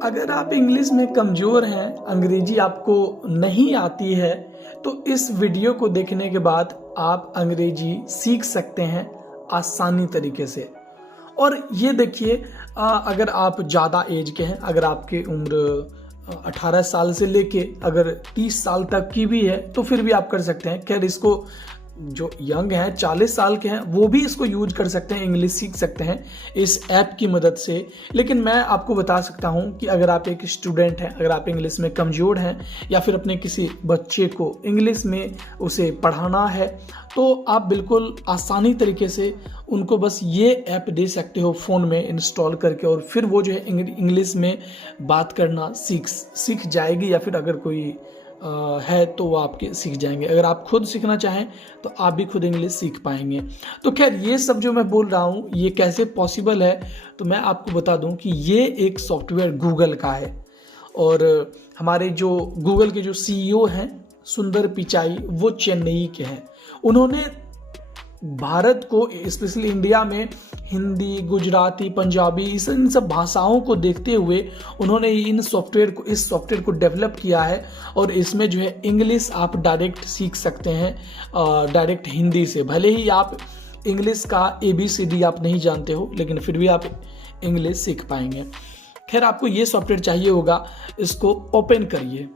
अगर आप इंग्लिश में कमज़ोर हैं, अंग्रेजी आपको नहीं आती है, तो इस वीडियो को देखने के बाद आप अंग्रेजी सीख सकते हैं आसानी तरीके से। और ये देखिए, अगर आप ज़्यादा एज के हैं, अगर आपकी उम्र 18 साल से लेके अगर 30 साल तक की भी है तो फिर भी आप कर सकते हैं। खैर, इसको जो यंग हैं, 40 साल के हैं, वो भी इसको यूज कर सकते हैं, इंग्लिश सीख सकते हैं इस ऐप की मदद से। लेकिन मैं आपको बता सकता हूं कि अगर आप एक स्टूडेंट हैं, अगर आप इंग्लिश में कमज़ोर हैं या फिर अपने किसी बच्चे को इंग्लिश में उसे पढ़ाना है, तो आप बिल्कुल आसानी तरीके से उनको बस ये ऐप दे सकते हो फ़ोन में इंस्टॉल करके, और फिर वो जो है इंग्लिश में बात करना सीख जाएगी, या फिर अगर कोई है तो वो आपके सीख जाएंगे। अगर आप खुद सीखना चाहें तो आप भी खुद इंग्लिश सीख पाएंगे। तो खैर, ये सब जो मैं बोल रहा हूँ ये कैसे पॉसिबल है, तो मैं आपको बता दूं कि ये एक सॉफ्टवेयर गूगल का है। और हमारे जो गूगल के जो सीईओ हैं सुंदर पिचाई, वो चेन्नई के हैं। उन्होंने भारत को, स्पेशली इंडिया में, हिंदी, गुजराती, पंजाबी, इन सब भाषाओं को देखते हुए उन्होंने इस सॉफ्टवेयर को डेवलप किया है। और इसमें जो है इंग्लिश आप डायरेक्ट सीख सकते हैं, डायरेक्ट हिंदी से। भले ही आप इंग्लिश का ABCD आप नहीं जानते हो, लेकिन फिर भी आप इंग्लिश सीख पाएंगे। खैर, आपको ये सॉफ्टवेयर चाहिए होगा, इसको ओपन करिए।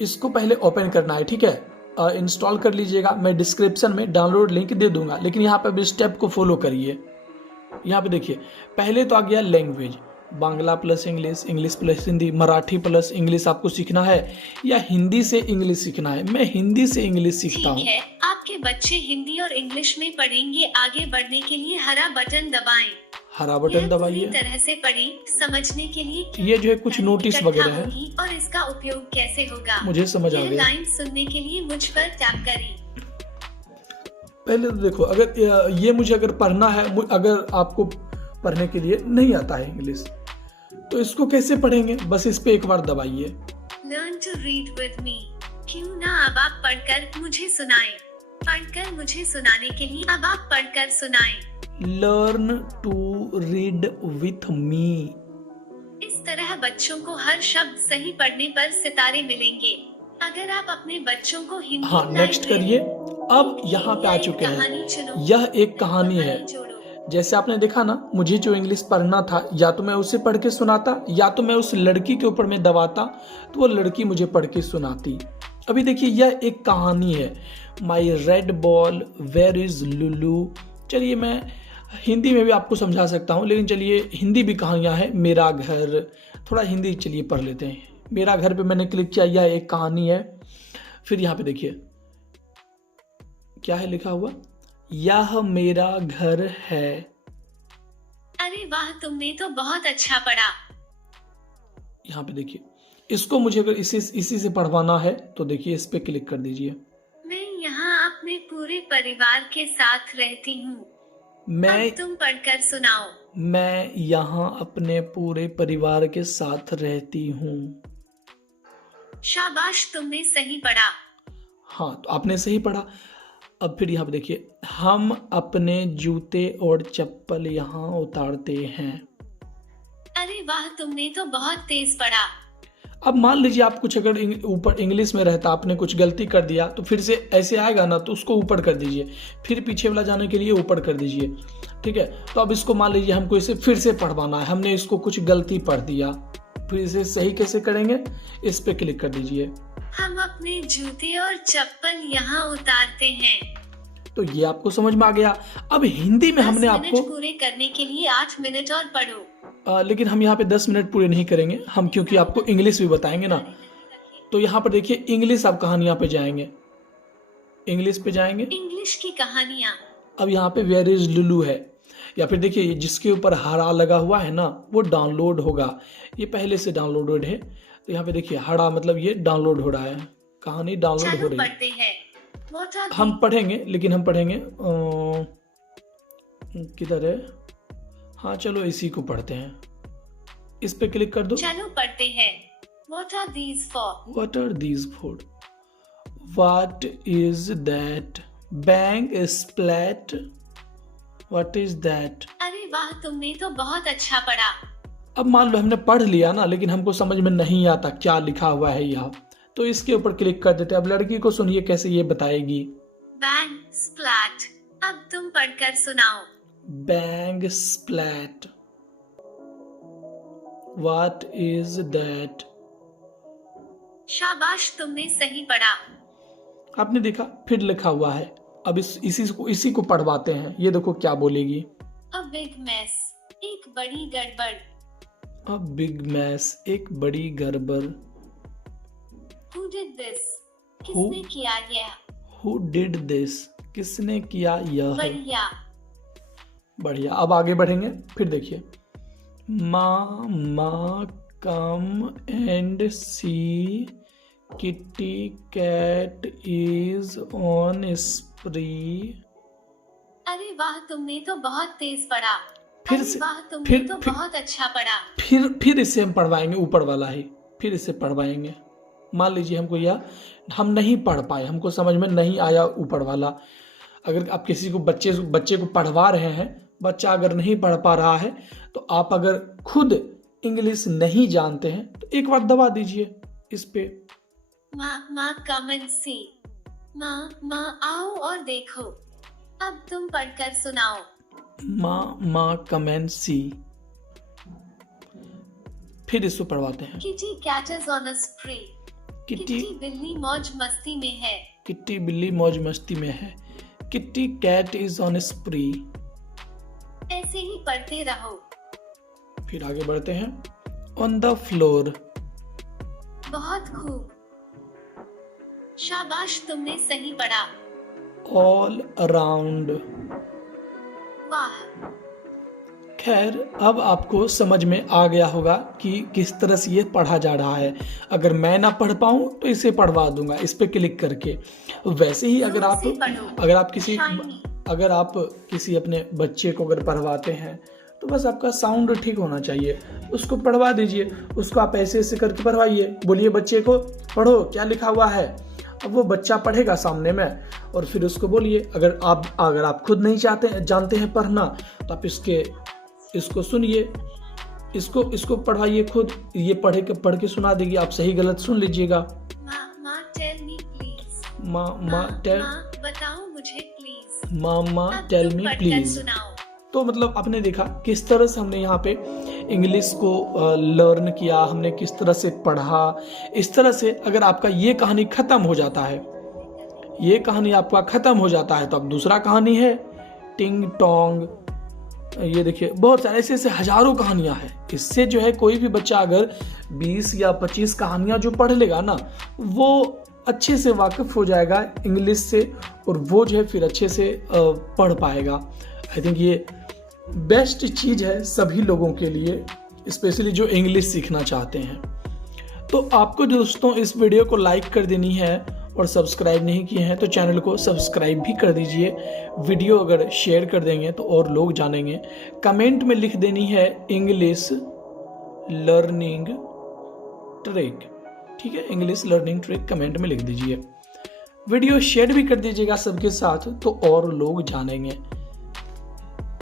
इसको पहले ओपन करना है, ठीक है। इंस्टॉल कर लीजिएगा, मैं डिस्क्रिप्शन में डाउनलोड लिंक दे दूंगा, लेकिन यहाँ पे अब स्टेप को फॉलो करिए। यहाँ पे देखिए, पहले तो आ गया language, Bangla plus English, English plus Hindi, Marathi plus English आपको सीखना है, या हिंदी से इंग्लिश सीखना है। मैं हिंदी से इंग्लिश सीखता हूँ। आपके बच्चे हिंदी और इंग्लिश में पढ़ेंगे। आगे बढ़ने के लिए हरा बटन दबाएं। हरा बटन दबाइए। तरह से पढ़ें। समझने के लिए ये जो है कुछ नोटिस वगैरह है, और इसका उपयोग कैसे होगा मुझे समझ आ गया। लाइन सुनने के लिए मुझ पर टैप करें। पहले तो देखो, अगर ये मुझे अगर पढ़ना है, अगर आपको पढ़ने के लिए नहीं आता है इंग्लिश, तो इसको कैसे पढ़ेंगे? बस इस पे एक बार दबाइए। Learn to read with me. क्यों ना अब आप पढ़कर मुझे सुनाएं। पढ़कर मुझे सुनाने के लिए अब आप पढ़कर सुनाएं। Learn to read with me. इस तरह बच्चों को हर शब्द सही पढ़ने पर सितारे मिलेंगे। अगर आप अपने बच्चों को हिंदी, हाँ, नेक्स्ट करिए। अब यहाँ पे आ चुके हैं। यह एक कहानी है। जैसे आपने देखा ना, मुझे जो इंग्लिश पढ़ना था, या तो मैं उसे पढ़ के सुनाता, या तो मैं उस लड़की के ऊपर में दबाता तो वो लड़की मुझे पढ़ के सुनाती। अभी देखिए, यह एक कहानी है। My red ball, where is Lulu. चलिए, मैं हिंदी में भी आपको समझा सकता हूँ, लेकिन चलिए हिंदी भी कहानियाँ हैं। मेरा घर, थोड़ा हिंदी चलिए पढ़ लेते हैं। मेरा घर पे मैंने क्लिक किया, यह एक कहानी है। फिर यहाँ पे देखिए क्या है लिखा हुआ, यह मेरा घर है। अरे वाह, तुमने तो बहुत अच्छा पढ़ा। यहाँ पे देखिए, इसको मुझे अगर इसी से पढ़वाना है तो देखिए इस पे क्लिक कर दीजिए। मैं यहाँ अपने पूरे परिवार के साथ रहती हूँ। तुम पढ़कर सुनाओ। मैं यहाँ अपने पूरे परिवार के साथ रहती हूँ। शाबाश, तुमने सही पढ़ा। हाँ, तो आपने सही पढ़ा। अब फिर यहाँ पे देखिए, हम अपने जूते और चप्पल यहाँ उतारते हैं। अरे वाह, तुमने तो बहुत तेज पढ़ा। अब मान लीजिए आप कुछ अगर ऊपर इंग्लिश में रहता, आपने कुछ गलती कर दिया, तो फिर से ऐसे आएगा ना, तो उसको ऊपर कर दीजिए, फिर पीछे वाला जाने के लिए ऊपर कर दीजिए, ठीक है। तो अब इसको मान लीजिए हमको इसे फिर से पढ़वाना है, हमने इसको कुछ गलती पढ़ दिया, फिर इसे सही कैसे करेंगे? इस पे क्लिक कर दीजिए। हम अपने जूते और चप्पल यहाँ उतारते हैं। तो ये आपको समझ में आ गया। अब हिंदी में हमने आपको पूरे करने के लिए 8 मिनट और पढ़ो। लेकिन हम यहाँ पे 10 मिनट पूरे नहीं करेंगे हम, क्योंकि आपको इंग्लिश भी बताएंगे ना। तो यहाँ पर देखिए, इंग्लिश आप कहानियां पे जाएंगे, इंग्लिश पे जाएंगे, इंग्लिश की कहानियां। अब यहाँ पे वेयर इज लुलू है, या फिर देखिए जिसके ऊपर हरा लगा हुआ है ना, वो डाउनलोड होगा। ये पहले से डाउनलोडेड है, तो यहाँ पे देखिए हरा मतलब ये डाउनलोड हो रहा है, कहानी डाउनलोड हो रही है। हम पढ़ेंगे, लेकिन हम पढ़ेंगे किधर है? हाँ, चलो इसी को पढ़ते हैं। इस पे क्लिक कर दो। चलो पढ़ते हैं। What are these for? What are these for? What is that? Bang splat. What is that. अरे वाह, तुमने तो बहुत अच्छा पढ़ा। अब मान लो हमने पढ़ लिया ना, लेकिन हमको समझ में नहीं आता क्या लिखा हुआ है यहाँ, तो इसके ऊपर क्लिक कर देते हैं। अब लड़की को सुनिए कैसे ये बताएगी। Bang splat. अब तुम पढ़कर सुनाओ। Bang splat, what is that. शाबाश, तुमने सही पढ़ा। आपने देखा, फिर लिखा हुआ है। अब इसी को पढ़वाते हैं। ये देखो क्या बोलेगी। अ बिग मेस, एक बड़ी गड़बड़। अ बिग मैस, एक बड़ी गड़बड़। Who did this? किसने किया यह? Who did this? किसने किया यह? बढ़िया। बढ़िया। अब आगे बढ़ेंगे, फिर देखिए। Mama come and see, kitty cat is on spree. अरे वाह, तुमने तो बहुत तेज पढ़ा। फिर अरे से वाह, तुमने फिर तो फिर बहुत अच्छा पढ़ा। फिर इससे हम पढ़वाएंगे, ऊपर वाला ही फिर इससे पढ़वाएंगे। मान लीजिए हमको यह हम नहीं पढ़ पाए, हमको समझ में नहीं आया ऊपर वाला। अगर आप किसी को बच्चे को पढ़वा रहे हैं, बच्चा अगर नहीं पढ़ पा रहा है, तो आप अगर खुद इंग्लिश नहीं जानते हैं तो एक बार दबा दीजिए इस पे। माँ कम एंड सी। माँ आओ और देखो। अब तुम पढ़कर सुनाओ। माँ कम एंड सी। फिर इसको पढ़वाते हैं। Kitty cat is on a spree. Kitty बिल्ली मौज मस्ती में है। किट्टी बिल्ली मौज मस्ती में है। Kitty cat is on spree. ऐसे ही पढ़ते रहो। फिर आगे बढ़ते हैं। On the floor. बहुत खूब, शाबाश, तुमने सही पढ़ा। All around. वाह। खैर, अब आपको समझ में आ गया होगा कि किस तरह से ये पढ़ा जा रहा है। अगर मैं ना पढ़ पाऊँ तो इसे पढ़वा दूंगा इस पे क्लिक करके। वैसे ही अगर आप किसी अपने बच्चे को अगर पढ़वाते हैं तो बस आपका साउंड ठीक होना चाहिए, उसको पढ़वा दीजिए। उसको आप ऐसे करके पढ़वाइए। बोलिए बच्चे को, पढ़ो क्या लिखा हुआ है। अब वो बच्चा पढ़ेगा सामने में, और फिर उसको बोलिए। अगर आप खुद नहीं जानते हैं पढ़ना, तो आप इसको सुनिए, इसको पढ़ाइए खुद। ये पढ़ के सुना देगी, आप सही गलत सुन लीजिएगा। माँ टेल मी प्लीज। माँ टेल, बताओ मुझे प्लीज। मामा टेल मी प्लीज। तो मतलब आपने देखा किस तरह से हमने यहाँ पे इंग्लिश को लर्न किया, हमने किस तरह से पढ़ा। इस तरह से अगर आपका ये कहानी खत्म हो जाता है, ये कहानी आपका खत्म हो जाता है, तो अब दूसरा कहानी है टिंग टोंग। ये देखिए बहुत सारे ऐसे हजारों कहानियां हैं। इससे जो है कोई भी बच्चा अगर 20 या 25 कहानियां जो पढ़ लेगा ना, वो अच्छे से वाकिफ हो जाएगा इंग्लिश से, और वो जो है फिर अच्छे से पढ़ पाएगा। आई थिंक ये बेस्ट चीज़ है सभी लोगों के लिए, स्पेशली जो इंग्लिश सीखना चाहते हैं। तो आपको दोस्तों इस वीडियो को लाइक कर देनी है, और सब्सक्राइब नहीं किए हैं तो चैनल को सब्सक्राइब भी कर दीजिए। वीडियो अगर शेयर कर देंगे तो और लोग जानेंगे। कमेंट में लिख देनी है इंग्लिश लर्निंग ट्रिक, ठीक है, इंग्लिश लर्निंग ट्रिक कमेंट में लिख दीजिए। वीडियो शेयर भी कर दीजिएगा सबके साथ, तो और लोग जानेंगे।